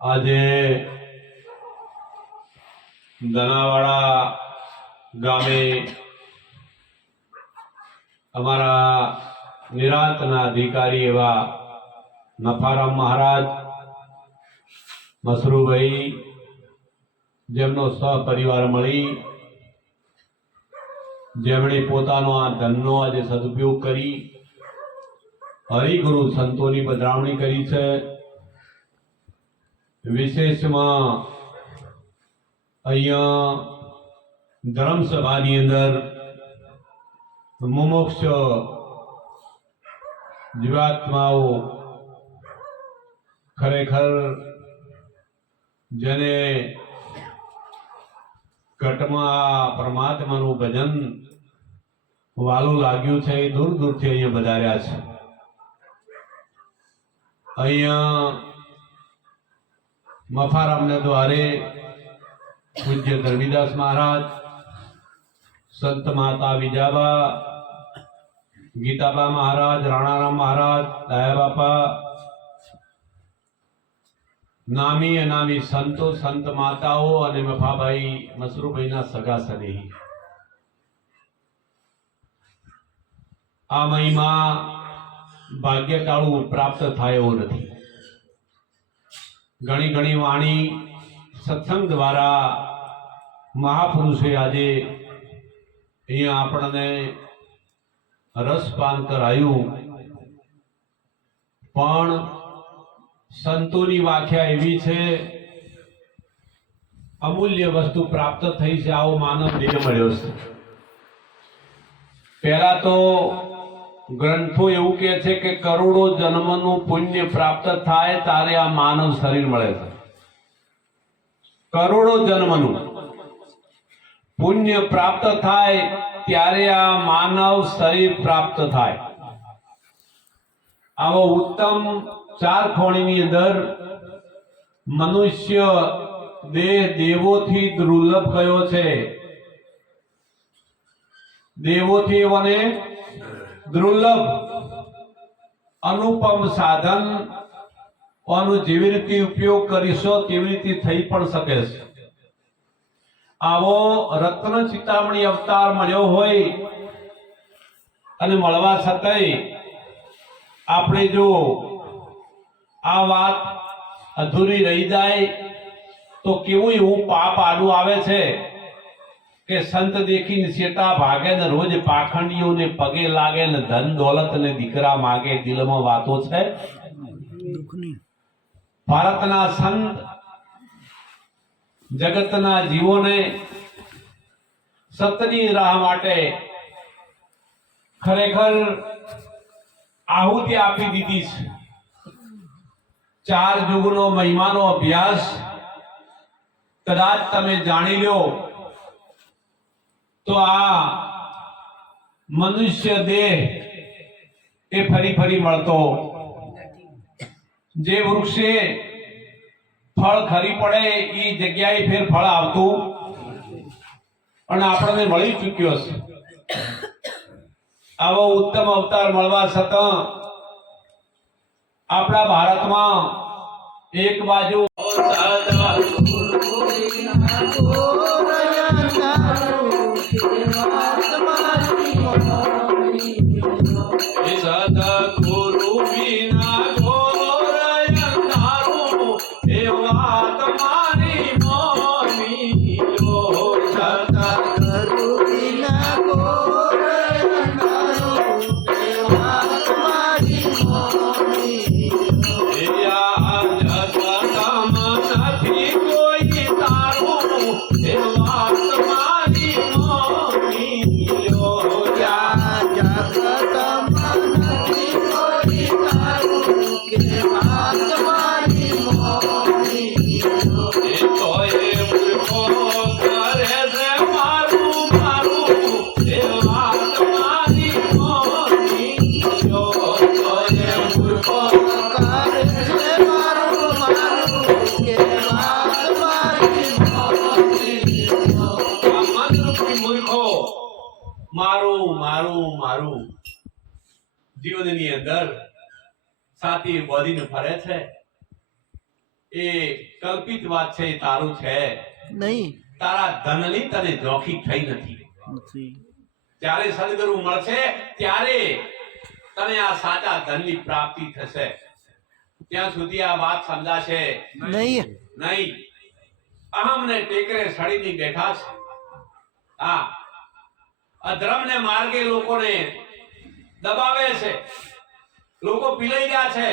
આજે દનાવાડા ગામે અમારા નિરાંતના અધિકારી એવા નફારામ મહારાજ મસરૂભાઈ જેમનો સહપરિવાર મળી જેમણે પોતાનો આ ધનનો આજે સદુપયોગ કરી હરિગુરુ સંતોની પધરામણી કરી છે। વિશેષમાં અહીંયા ધર્મસભાની અંદર મુમુક્ષ જીવાત્માઓ ખરેખર જેને ઘટમાં પરમાત્માનું ભજન વાલું લાગ્યું છે એ દૂર દૂરથી અહીંયા વધાર્યા છે। અહીંયા મફારામને દ્વારે પૂજ્ય ધર્મીદાસ મહારાજ, સંત માતા વિજાબા, ગીતાબા મહારાજ, રાણારામ મહારાજ, દયા બાપા, નામી અનામી સંતો, સંત માતાઓ અને મફાભાઈ મસરૂભાઈના સગા સનેહી આ મહિમા ભાગ્યકાળું પ્રાપ્ત થાય એવો નથી। ઘણી ઘણી વાણી સત્સંગ દ્વારા મહાપુરુષે આજે અહીંયા આપણને રસપાન કરાયું, પણ સંતોની વ્યાખ્યા એવી છે અમૂલ્ય વસ્તુ પ્રાપ્ત થઈ છે, આવો માનવ દેહ મળ્યો છે। પહેલા તો ગ્રંથો એવું કહે છે કે કરોડો જન્મનું પુણ્ય પ્રાપ્ત થાય ત્યારે આ માનવ શરીર મળે છે। કરોડો જન્મનું પુણ્ય પ્રાપ્ત થાય ત્યારે આ માનવ શરીર પ્રાપ્ત થાય। આવો ઉત્તમ ચાર ખોણીની અંદર મનુષ્ય દેહ દેવોથી દુર્લભ કયો છે। દેવોથી વને દુર્લભ અનુપમ સાધન જેવી રીતે ઉપયોગ કરીશો તેવી રીતે થઈ પણ શકે છે। આવો રત્ન ચિતામણી અવતાર મળ્યો હોય અને મળવા છતાંય આપણે જો આ વાત અધૂરી રહી જાય તો કેવું એવું પાપ આડું આવે છે કે સંત દેખીને શેટા ભાગે ને રોજ પાખંડીઓને પગે લાગે ને ધન દોલત ને દીકરા માગે, દિલમાં વાતો છે। ભારતના સંત જગતના જીવોને સતની રાહ માટે ખરેખર આહુતિ આપી દીધી છે। ચાર યુગનો મહિમાનો અભ્યાસ કદાચ તમે જાણી લો તો આ મનુષ્ય દેહ એ ફરી ફરી મળતો, જે વૃક્ષે ફળ ખરી પડે એ જગ્યાએ ફેર ફળ આવતું અને આપણને મળી ચૂક્યો છે। આવો ઉત્તમ અવતાર મળવા છતાં આપણા ભારતમાં એક બાજુ મારું મારું મારું જીવનની અંદર સાથી બોધીને ફરે છે એ કલ્પિત વાત છે, એ તારું છે નહીં. તારા ધનની તને જોખી થઈ નથી. જ્યારે સદગુરુ મળશે ત્યારે તને આ સાચા ધનની પ્રાપ્તિ થશે. ત્યાં સુધી આ વાત સમજાશે નહીં. નહીં. અહમને ટેકરે સડીને બેઠા છે. હા, અધર્મને માર્ગે લોકોને દબાવે છે, લોકો પીલાઈ ગયા છે.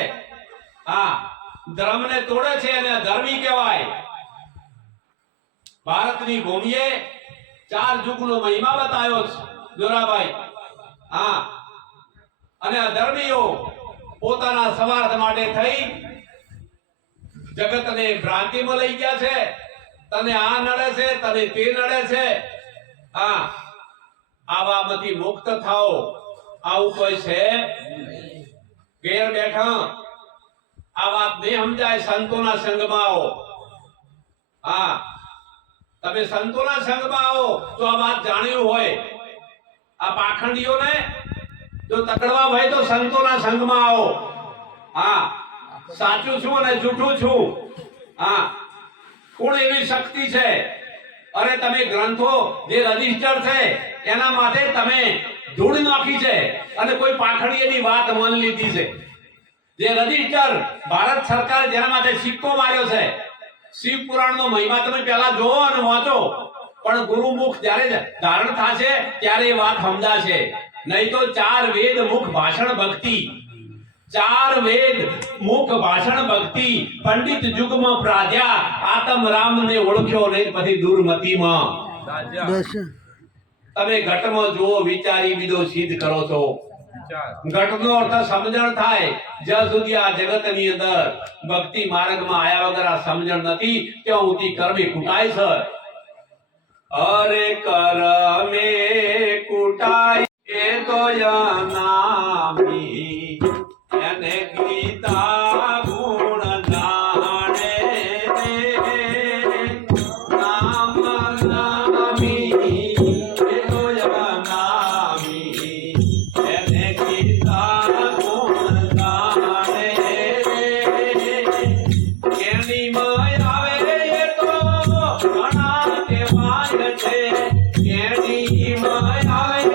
હા, ધર્મને તોડે છે અને અધર્મી કહેવાય. ભારતની ભૂમિએ 4 યુગનો મહિમા બતાવ્યો છે જોરાભાઈ. હા, અને અધર્મીઓ પોતાના સ્વાર્થ માટે થઈ જગતને ભ્રાંતિમાં લઈ ગયા છે. તને આ નડે છે, તને તે નડે છે. હા, આવામાંથી મુક્ત થાઓ. આવું કોઈ છે ઘેર બેઠા આ વાત નહીં સમજાય. સંતોના સંગમાં આવો. હા, તમે સંતોના સંગમાં આવો તો આ વાત જાણ્યું હોય. આ પાખંડીઓને જો તકડવા હોય તો સંતોના સંગમાં આવો. હા, સાચું છું અને જૂઠું છું. હા, કોણ એવી શક્તિ છે? અરે તમે ગ્રંથો જે રજીસ્ટર છે એના માટે તમે ધૂળ નાખી છે અને કોઈ પાખડીની વાત માની લીધી છે. જે રજીસ્ટર ભારત સરકાર જેના માટે સિક્કો માર્યો છે, શિવ પુરાણનો મહિમા તમે પહેલા જોવો અને વાંચો. પણ ગુરુમુખ જ્યારે ધારણ થશે ત્યારે એ વાત સમજાશે. નહીં તો 4 વેદ મુખ ભાષણ ભક્તિ, 4 વેદ મુખ ભાષણ ભક્તિ પંડિત યુગમાં પ્રાધ્યા આત્મ રામને ઓળખ્યો નહીં પછી દુર્મતીમાં. તમે ઘટમાં જુઓ, વિચારી બીજો સિદ્ધ કરો છો. ઘટનો અર્થ સમજણ થાય. જ્યાં સુધી આ જગતની અંદર ભક્તિ માર્ગમાં આયા વગર આ સમજણ નથી ત્યાં સુધી કર્મે કુટાય છે. અરે કરમે કુટાય એ તો યનામી એને ગીતા ગુણ જાણે નામ નામી એ તો યનામી એને ગીતા ગુણ જાણે કેની મય આવે એ તો ઘણા કહેવાય છે. કેની મય આવે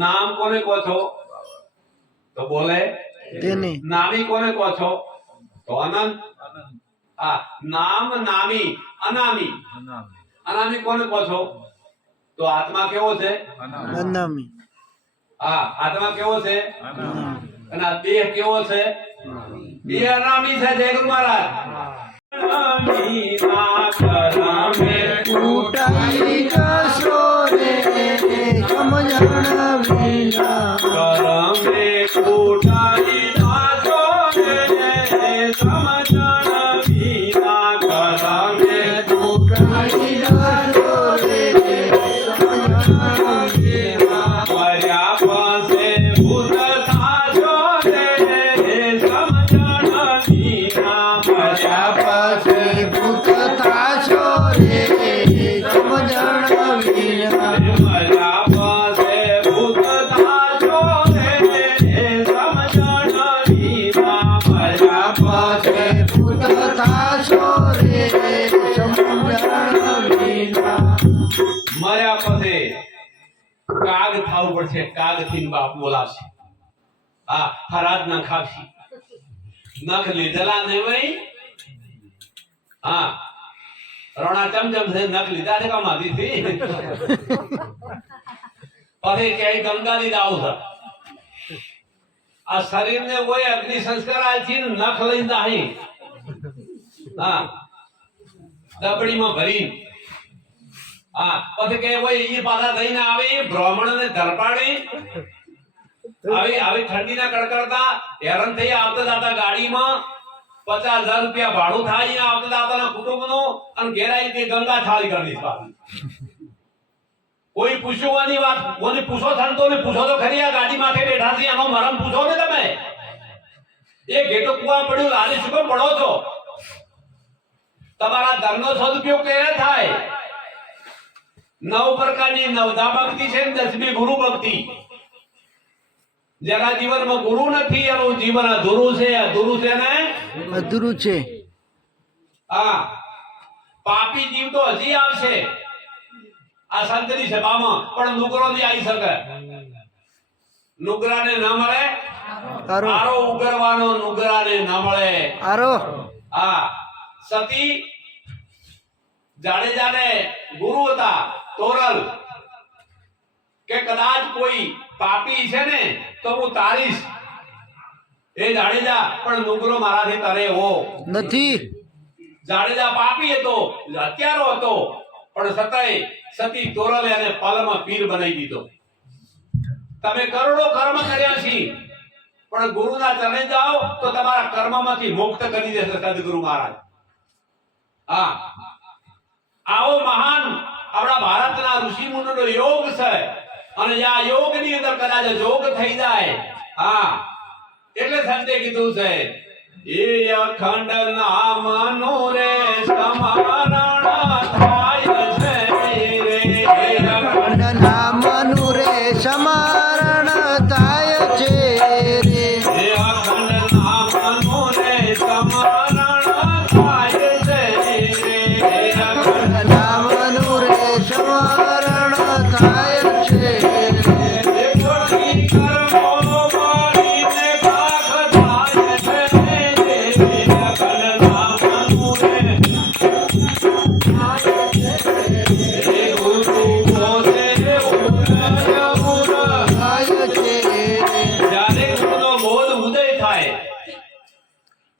નામ કોને કહો છો? તો બોલે તેની. નામી કોને કહો છો? તો અનંત. હા, નામ નામી અનામી. અનામી કોને કહો છો? તો આત્મા કેવો છે? અનામી. હા, આત્મા કેવો છે? અને આ દેહ કેવો છે? એ અનામી છે. જય ગુરુ મહારાજ. અનામી ના કરમે કુટાઈ જશો રે સમજણ વિના. કરમે કુટાઈ જાજો રે સમજણ વિના. કરમે કુટાઈ જશો રે સમજણ વિના. મર્યા પાસે ભૂત થાજો રે સમજણ વિના. મર્યા પાસે ભૂત થાશો રે સમજણ વિના. મર્યા પાસે ભૂત થાજો રે સમજણ વિના. મર્યા પાસે ભૂત કાગ થવું પડશે, કાગ થી બાપ બોલાવશે. હા, હરાજ નખ આવશે, નખ લીધેલા નહીં ભાઈ. હા, રોણા ચમચમ છે, નખ લીધા છે કમાતી થી. પછી ક્યાંય ગંગાની દાવ છે. આ શરીરને કોઈ અગ્નિ સંસ્કાર આલથી નખ લઈને દાહી. હા, દબડીમાં ભરી. હા, પછી કે ભાઈ એ પાછા થઈને આવે બ્રાહ્મણને ધરપાડી આવી ઠંડીના કડકડતા હેરાન થઈ આવતા જાતા ગાડીમાં 50,000 રૂપિયા ભાડું થાય આવતા જાતાના કુટુંબનું અને ઘેરાઈ તે ગંગા થાળી કરી પાછી. કોઈ પૂછવાની વાત કોને પૂછો સંતોને પૂછો તો ખરી. આ ગાડી માથે બેઠા છે એનો મરમ પૂછો ને તમે. એ ઘેટો કુવા પડ્યું લાલી શું પડો છો? તમારા ધર્મનો સદુપયોગ કેવો થાય? 9 પ્રકારની નવધા ભક્તિ છે ને 10મી ગુરુ ભક્તિ. જેના જીવનમાં ગુરુ નથી એનું જીવન અધૂરું છે. અધૂરું છે ને અધૂરું છે. હા, પાપી જીવ તો હજી આવશે આ સંતની સભામાં, પણ નુગરો નહીં આવી શકે. નુગરાને ન મળે આરો ઉગરવાનો, નુગરાને ન મળે આરો. હા, સતી જાડેજાને ગુરુ હતા તોરલ કે કદાચ કોઈ પાપી છે ને તો હું તારીશ. એ જાડેજા પણ નુગરો મારાથી તરે એવો નથી. જાડેજા પાપી હતો, હત્યારો હતો, પણ છતાંય સતી તોરલે એને પાલમાં પીર બનાવી દીધો. તમે કરોડો કર્મ કર્યા છે, પણ ગુરુના ચરણે જાઓ તો તમારા કર્મમાંથી મુક્ત કરી દેશે સદગુરુ મહારાજ. હા, આવો મહાન આપણા ભારતના ઋષિ મુનિનો યોગ છે. અને આ યોગની અંદર કદાચ જોગ થઈ જાય. હા, એટલે સંતે કીધું છે એ અખંડ નામનો રે સ્મરણ થાય છે રે. અખંડ નામનું રે સ્મરણ થાય છે રે. એ અખંડ નામનો રે સ્મરણ થાય છે રે. અખંડ નામનું રે સ્મરણ થાય છે. એ કોટી કર્મો મારીને કાખ થાય છે રે. અખંડ નામનું રે એ ગુરુ બોલે ઉદય ગુર. થાય છે. જ્યારે ગુરુનો બોધ ઉદય થાય,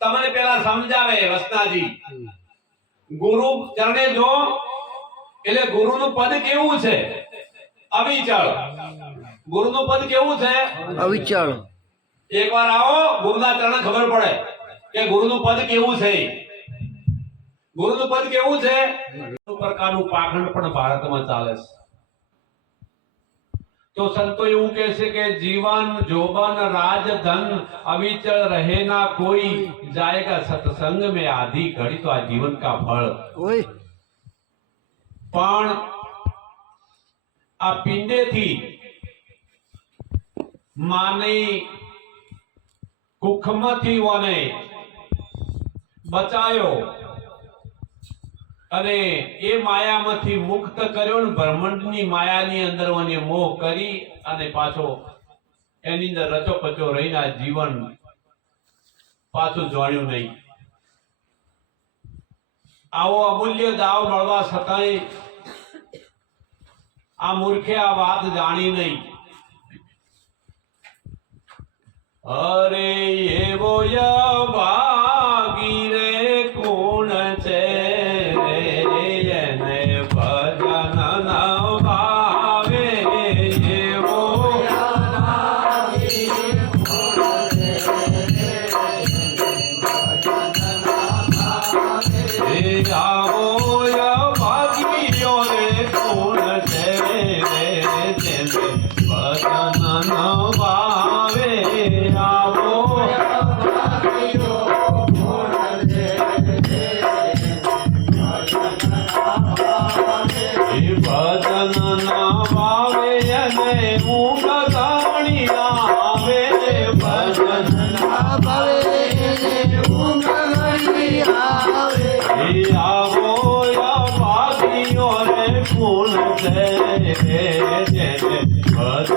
તમને પેલા સમજાવે વસનાજી. ગુરુ ચરણે જો એટલે ગુરુનું પદ કેવું છે? અવિચળ. ગુરુનું પદ કેવું છે? અવિચળ. એકવાર આવો ગુરુના ચરણે ખબર પડે કે ગુરુનું પદ કેવું છે. ગુરુનું પદ કેવું છે? કોઈ પ્રકારનું પાખંડ પણ ભારતમાં ચાલે છે. તો સંતો એવું કહે છે કે જીવન જોબન રાજ ધન અવિચળ રહે ના કોઈ, જાएगा સત્સંગ में आधी घड़ी तो આ જીવન का फल. ઓય. પણ આ પિંડેથી માની કુખમાંથી ઓને બચાયો અને એ માયામાંથી મુક્ત કર્યો ને બ્રહ્માંડની માયાની અંદર ઓને મોહ કરી અને પાછો એની અંદર રચો પચો રહીને આ જીવન પાછું જોડ્યું નહીં. આવો અમૂલ્ય દાવ મળવા છતાંય આ મૂર્ખે આ વાત જાણી નહીં. અરે એવો ભાગી રે કોણ છે રે, એને ભજન ન ભાવે એવો. એ આવો ભાગ્યો રે કોણ છે રે, જેને ભજન ન ભાવે આવો. એ ભજન ન ભાવે અને ઊંઘ ઘણી આવે. ભજન ભાવે ઊંઘ ઘણી આવે. એ આવો ભાગ્યો રે કોણ છે રે, જેને ભજન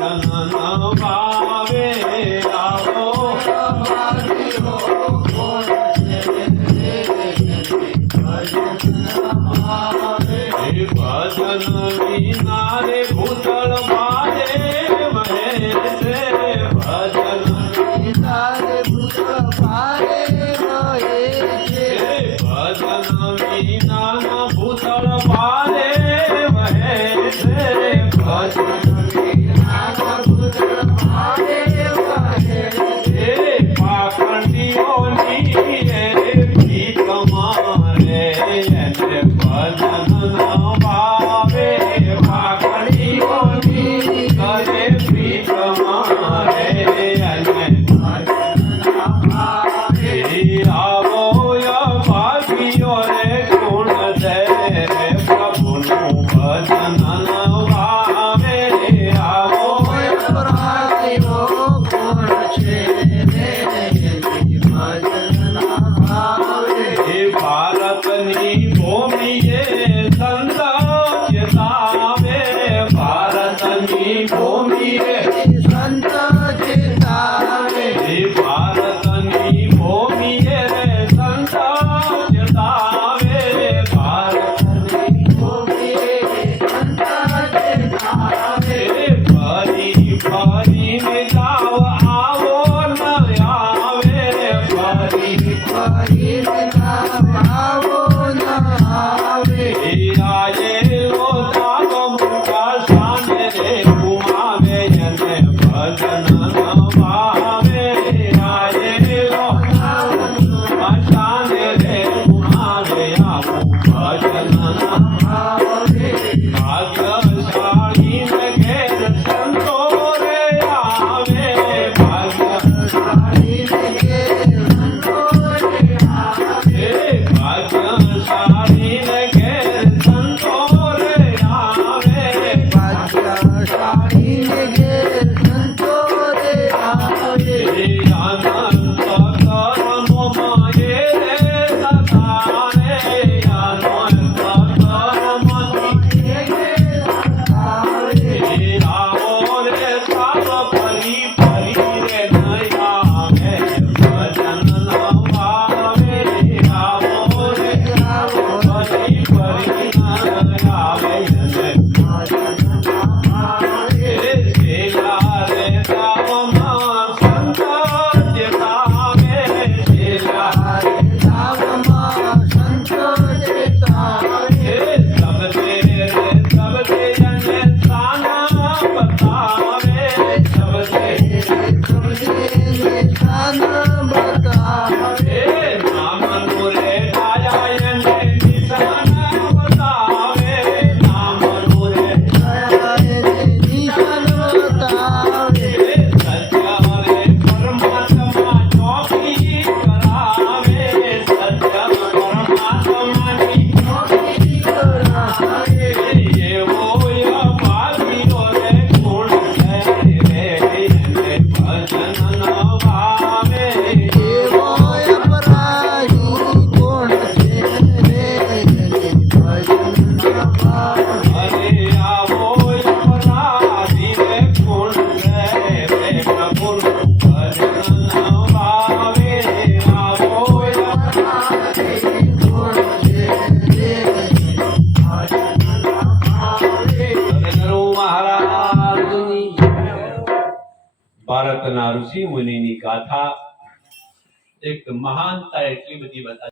ભજન વિના ભૂતળ પારે વહે છે એ પાખંડીઓની ભીખ મારે એને ભજન ન ભાવે પાખંડીઓની કરે ભીખ મારે એને આવો ભાગ્યો રે ગુણ દે પ્રભુનું ભજન ન ભાવે આવો એ ભારતની ભૂમિએ સંત ચેતાવે ભારતની ભૂમિએ એ ભારતની ભૂમિએ સંત ચેતાવે ફરી ફરીને જાવ આવો ન આવે ફરી આયેલો તાવ મુકા શાને રે ગુમાવે એને ભજન ન ભાવે આયેલો શાને રે ગુમાવે આવું ભજન ન ભાગ્યશાળી ને ઘેર સંતો રે આવે ભાગ્યશાળી ને ઘેર સંતો રે આવે અનંત કર્મો માયે રે સતારે અનંત કર્મ આવો રે સાવ ફરી ફરી રે નહીં આવે ભજન ન ભાવે આવો રે ફરી ફરી નહીં આવે શેલા રે ગામમાં સંત ચેતાવે શેલા સબદે અને સ્થાન બતાવે સબદે નામનું રે ડાયા એને નિશાન બતાવે નામનું રે સત્ય રે પરમાત્મા ચોકી કરાવે સત્ય પરમાત્માની એવો ભાગ્યો રે ગુણ છે રે એને ભજન ન ભાવે અરે આવો અપરાધી રે ગુણ છે રે પ્રભુનું ભજન ન ભાવે આવો નરસિંહ મહારાજની ભારતના ઋષિ મુનિની ગાથા એક મહાનતા એટલી બધી બતાવી